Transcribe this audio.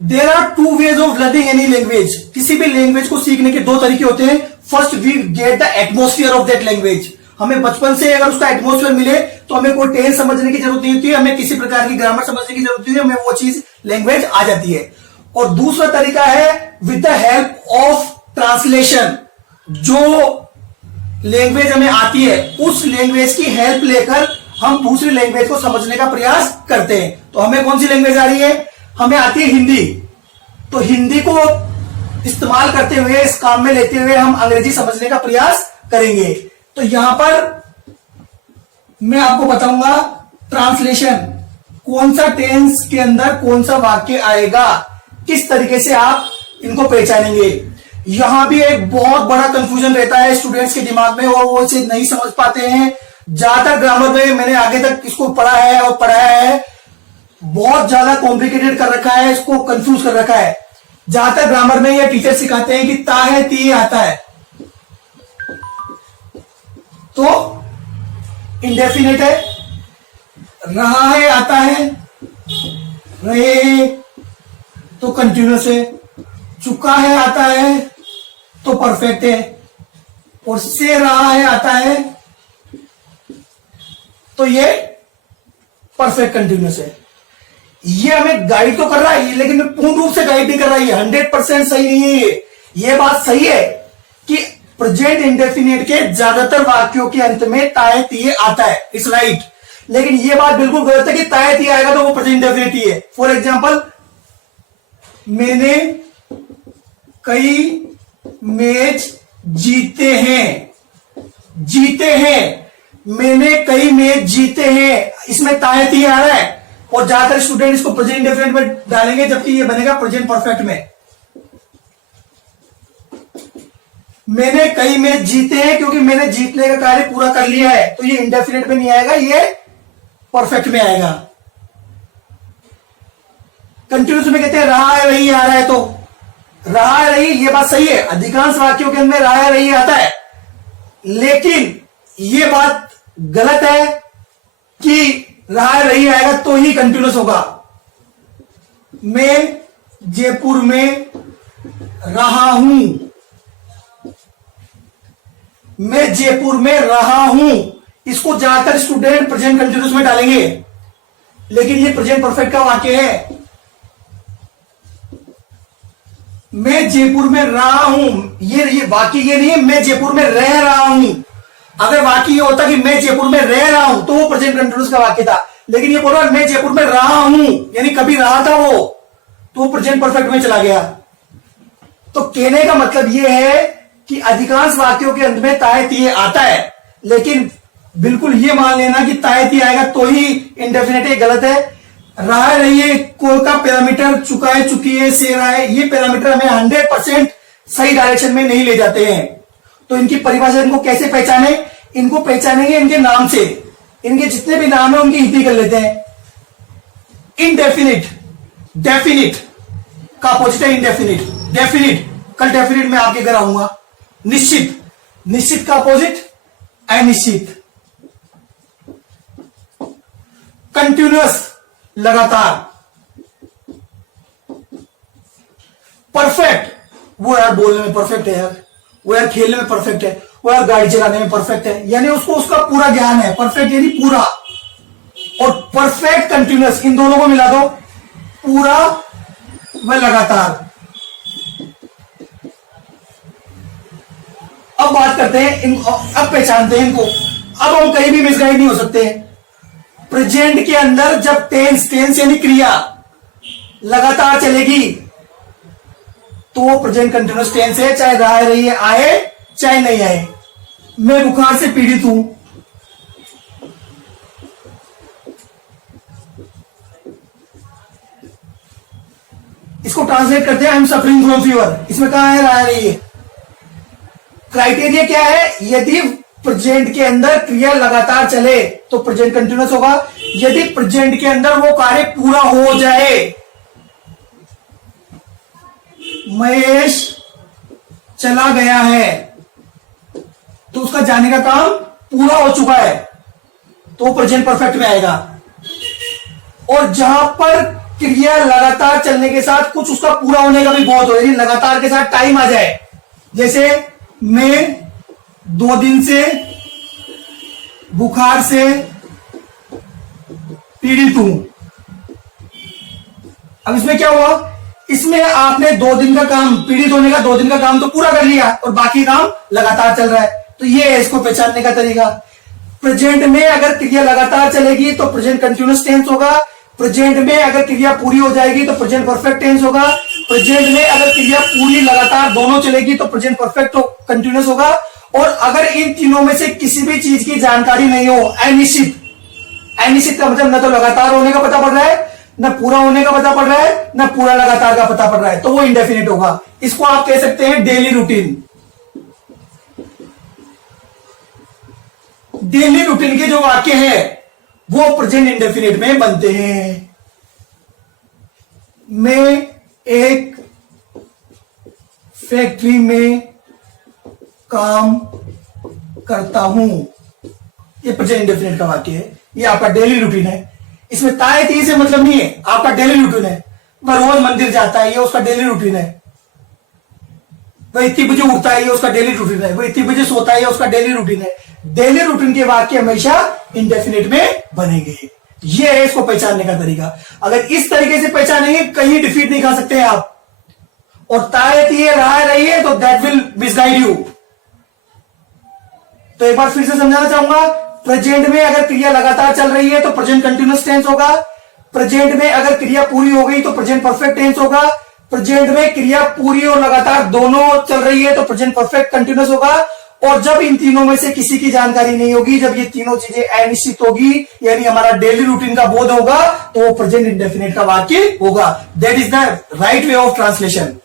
There are two ways of learning any language. किसी भी language को सीखने के दो तरीके होते हैं। First, we get the atmosphere of that language. हमें बचपन से अगर उसका एटमोस्फियर मिले तो हमें कोई टेंस समझने की जरूरत नहीं होती है, हमें किसी प्रकार की ग्रामर समझने की जरूरत नहीं है, हमें वो चीज लैंग्वेज आ जाती है। और दूसरा तरीका है with the help of translation. जो लैंग्वेज हमें आती है उस लैंग्वेज की हेल्प लेकर हम दूसरी लैंग्वेज को समझने का प्रयास करते हैं। तो हमें कौन सी लैंग्वेज आ रही है? हमें आती है हिंदी। तो हिंदी को इस्तेमाल करते हुए, इस काम में लेते हुए हम अंग्रेजी समझने का प्रयास करेंगे। तो यहां पर मैं आपको बताऊंगा ट्रांसलेशन, कौन सा टेंस के अंदर कौन सा वाक्य आएगा, किस तरीके से आप इनको पहचानेंगे। यहां भी एक बहुत बड़ा कंफ्यूजन रहता है स्टूडेंट्स के दिमाग में और वो इसे नहीं समझ पाते हैं। ज्यादातर ग्रामर में मैंने आगे तक इसको पढ़ा है और पढ़ाया है, बहुत ज्यादा कॉम्प्लिकेटेड कर रखा है, इसको कंफ्यूज कर रखा है। ज्यादातर ग्रामर में ये टीचर सिखाते हैं कि ता है ती आता है, तो इंडेफिनिट है, रहा है आता है, रहे तो कंटिन्यूस है, चुका है आता है तो परफेक्ट है, और से रहा है आता है तो ये परफेक्ट कंटिन्यूस है। ये हमें गाइड तो कर रहा है लेकिन पूर्ण रूप से गाइड नहीं कर रहा है, 100% सही नहीं है ये बात सही है कि प्रेजेंट इंडेफिनिट के ज्यादातर वाक्यों के अंत में ताए तिए आता है, इट्स राइट। लेकिन ये बात बिल्कुल गलत है कि ताए तिए आएगा तो वो प्रेजेंट इंडेफिनिट ही है। फॉर एग्जाम्पल, मैंने कई मैच जीते हैं, जीते हैं, मैंने कई मैच जीते हैं, इसमें ताए तिए आ रहा है और ज्यादातर स्टूडेंट इसको प्रेजेंट इंडेफिनिट में डालेंगे जबकि ये बनेगा प्रेजेंट परफेक्ट में। मैंने कई मैच जीते हैं क्योंकि मैंने जीतने का कार्य पूरा कर लिया है, तो ये इंडेफिनिट में नहीं आएगा, ये परफेक्ट में आएगा। कंटिन्यूस में कहते हैं रहा है रही आ रहा है, तो रहा है रही ये बात सही है, अधिकांश वाक्यों के अंदर रहा है रही आता है, लेकिन ये बात गलत है कि रहा है रही आएगा तो ही कंटिन्यूस होगा। मैं जयपुर में रहा हूं, मैं जयपुर में रहा हूं, इसको ज्यादातर स्टूडेंट प्रेजेंट कंटिन्यूस में डालेंगे, लेकिन ये प्रेजेंट परफेक्ट का वाक्य है। मैं जयपुर में रहा हूं, ये वाक्य ये नहीं है मैं जयपुर में रह रहा हूं। अगर वाक्य ये होता कि मैं जयपुर में रह रहा हूं तो वो प्रेजेंट कंटिन्यूस का वाक्य था, लेकिन ये बोल रहा है मैं जयपुर में रहा हूं, यानी कभी रहा था वो, तो वो प्रेजेंट परफेक्ट में चला गया। तो कहने का मतलब ये है कि अधिकांश वाक्यों के अंत में ताए तिए आता है, लेकिन बिल्कुल ये मान लेना कि ताए तिए आएगा तो ही इंडेफिनिट गलत है। रहा रही है को का पैरामीटर, चुका है चुकी है से रहा है, ये पैरामीटर हमें 100% सही डायरेक्शन में नहीं ले जाते हैं। तो इनकी परिभाषा, इनको कैसे पहचाने? इनको पहचानेंगे इनके नाम से, इनके जितने भी नाम है उनकी हिंदी कर लेते हैं। इनडेफिनिट, डेफिनिट का अपोजिट है इनडेफिनिट। डेफिनिट, कल डेफिनिट में आपके घर आऊंगा। निश्चित, निश्चित का अपोजिट अनिश्चित। कंटिन्यूअस, लगातार। परफेक्ट, वो यार बोलने में परफेक्ट है यार, वो यार खेलने में परफेक्ट है, वो यार गाड़ी चलाने में परफेक्ट है, यानी उसको उसका पूरा ज्ञान है। परफेक्ट यानी पूरा, और परफेक्ट कंटिन्यूअस, इन दोनों को मिला दो, पूरा व लगातार। अब बात करते हैं इनको, अब पहचानते हैं इनको। अब हम कहीं भी मिसगाइड नहीं हो सकते। प्रेजेंट के अंदर जब टेंस, टेंस यानी क्रिया लगातार चलेगी तो वो प्रेजेंट कंटिन्यूअस टेंस है, चाहे रहा रही है आए चाहे नहीं आए। मैं बुखार से पीड़ित हूं, इसको ट्रांसलेट करते हैं I am suffering from fever. इसमें कहां है रहा रही है? क्राइटेरिया क्या है? यदि प्रेजेंट के अंदर क्रिया लगातार चले तो प्रेजेंट कंटिन्यूअस होगा, यदि प्रेजेंट के अंदर वो कार्य पूरा हो जाए। महेश चला गया है तो उसका जाने का काम पूरा हो चुका है, तो प्रेजेंट परफेक्ट में आएगा। और जहां पर क्रिया लगातार चलने के साथ कुछ उसका पूरा होने का भी बहुत हो, यदि लगातार के साथ टाइम आ जाए, जैसे मैं 2 दिन से बुखार से पीड़ित हूं। अब इसमें क्या हुआ, इसमें आपने 2 दिन का काम, पीड़ित होने का 2 दिन का काम तो पूरा कर लिया और बाकी काम लगातार चल रहा है, तो ये है इसको पहचानने का तरीका। प्रेजेंट में अगर क्रिया लगातार चलेगी तो प्रेजेंट कंटिन्यूअस टेंस होगा, प्रेजेंट में अगर क्रिया पूरी हो जाएगी तो प्रेजेंट परफेक्ट टेंस होगा, प्रेजेंट में अगर क्रिया पूरी लगातार दोनों चलेगी तो प्रेजेंट परफेक्ट कंटिन्यूअस होगा, और अगर इन तीनों में से किसी भी चीज की जानकारी नहीं हो, अनिश्चित, अनिश्चित का मतलब न तो लगातार होने का पता पड़ रहा है, न पूरा होने का पता पड़ रहा है, न पूरा लगातार का पता पड़ रहा है, तो वो इंडेफिनिट होगा। इसको आप कह सकते हैं डेली रूटीन। डेली रूटीन के जो वाक्य हैं वो प्रेजेंट इंडेफिनिट में बनते हैं। मैं एक फैक्ट्री में काम करता हूं, ये प्रेजेंट इंडेफिनिट का वाक्य है, ये आपका डेली रूटीन है। इसमें ताए ती से मतलब नहीं है, आपका डेली रूटीन है। वह रोज मंदिर जाता है, ये उसका डेली रूटीन है। वह इतनी बजे उठता है, ये उसका डेली रूटीन है। वह इतनी बजे सोता है, ये उसका डेली रूटीन है। डेली रूटीन के वाक्य हमेशा इंडेफिनिट में बनेंगे। ये है इसको पहचानने का तरीका। अगर इस तरीके से पहचानेंगे कहीं डिफीट नहीं खा सकते आप। और ताए ती रहा रही है तो दैट विल मिसगाइड यू। तो एक बार फिर से समझाना चाहूंगा, प्रेजेंट में अगर क्रिया लगातार चल रही है तो प्रेजेंट कंटिन्यूअस टेंस होगा, प्रेजेंट में अगर क्रिया पूरी हो गई तो प्रेजेंट परफेक्ट टेंस होगा, प्रेजेंट में क्रिया पूरी और लगातार दोनों चल रही है तो प्रेजेंट परफेक्ट कंटिन्यूअस होगा, और जब इन तीनों में से किसी की जानकारी नहीं होगी, जब ये तीनों चीजें अनिश्चित होगी, यानी हमारा डेली रूटीन का बोध होगा, तो वो प्रेजेंट इंडेफिनिट का वाक्य होगा। That is the right way of translation.